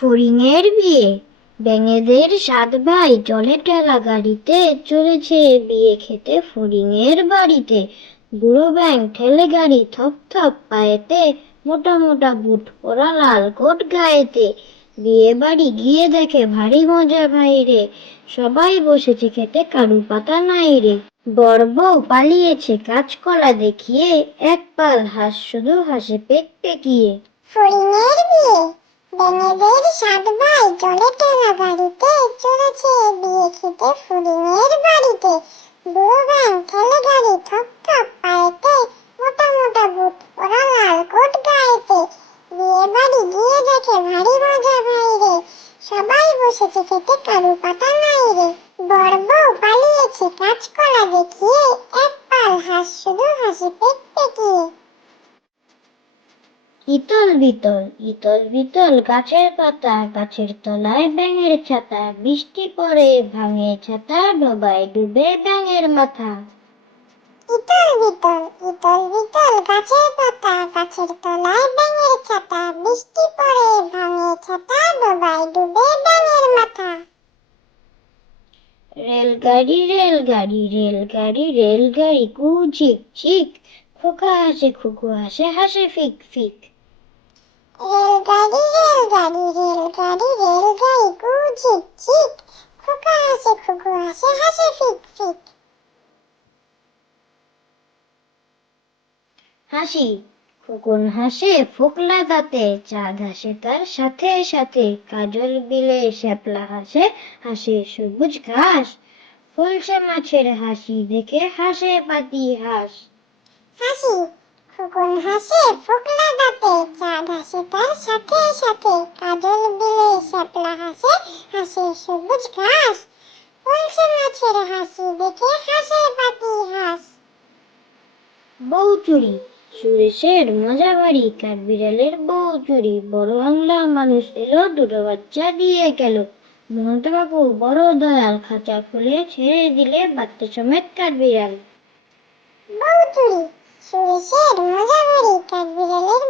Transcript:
ফড়িংয়ের বিয়ে। ব্যাঙেদের সাত ভাই জলে টেলা গাড়িতে চলেছে বিয়ে খেতে ফড়িংয়ের বাড়িতে। বুড়ো ব্যাং ঠেলে গাড়ি থপ থপ পায়েতে, মোটা মোটা বুট পরা লাল কোট গায়েতে। বিয়ে বাড়ি গিয়ে দেখে ভারী মজা ভাইরে সবাই বসেছে খেতে কারু পাতা নাই রে। বর বউ পালিয়েছে কাঁচকলা দেখিয়ে, এক পাল হাঁস শুধু হাসে পেক পেকিয়ে। বিয়ে? ব্যাঙেদের সাত ভাই জলে টেলা গাড়িতে চলেছে বিয়ে খেতে ফড়িংয়ের বাড়িতে। বুড়ো ব্যাং ঠেলে গাড়ি থপ থপ পায়েতে, মোটা মোটা বুট ওরা লাল কোট গায়েতে। বিয়ে বাড়ি গিয়ে দেখে ভারী মজা ভাইরে সবাই বসেছে খেতে কারু পাতা নাই রে। বর বউ পালিয়েছে কাঁচকলা দেখিয়ে, এক পাল হাঁস শুধু হাসি পেক পেকিয়ে ইতল বিতল ইতল বিতল গাছের পাতা গাছের তলায় ব্যাঙের ছাতা বৃষ্টি পড়ে ভাঙে ছাতা ডোবায় ডুবে ব্যাঙের মাথা। ইতল বিতল ইতল বিতল গাছের পাতা গাছের তলায় ব্যাঙের ছাতা বৃষ্টি পড়ে ভাঙে ছাতা ডোবায় ডুবে ব্যাঙের মাথা। রেলগাড়ি রেলগাড়ি রেলগাড়ি রেলগাড়ি কু ঝিক ঝিক খোকা হাসে খুকু হাসে হাসে ফিক ফিক। রেলগাড়ি রেলগাড়ি রেলগাড়ি রেলগাড়ি ঝিক ঝিক খোকা হাসে হাসে হাসে ফিক ফিক হাসি খোকন হাসে, ফোকলা দাঁতে, চাঁদ হাসে তার সাথে সাথে, কাজল বিলে শ্যাপলা হাসে হাসে সবুজ ঘাস, ফুলছে মাছের হাসি দেখে হাসে পাতি হাস। হাসি, খোকন হাসে, ফোকলা দাঁতে চাঁদ হাসে তার সাথে সাথে কাজল বিলে শ্যাপলা হাসে হাসে সবুজ ঘাস ফলসে মাছের হাসি দেখে হাসে পাতি হাঁস বউ চুরি সুরেশের মজা বাড়ি কাঠবিড়ালের বউ চুরি বড় বাংলা মানুষ এলো দুটো বাচ্চা দিয়ে গেল মমতা বাবু বড় দয়াল খাঁচা খুলে ছেড়ে দিলে বাচ্চা সমেত কাঠবিড়াল বউ চুরি সুরেশের মজা বাড়ি কাঠবিড়ালের বউ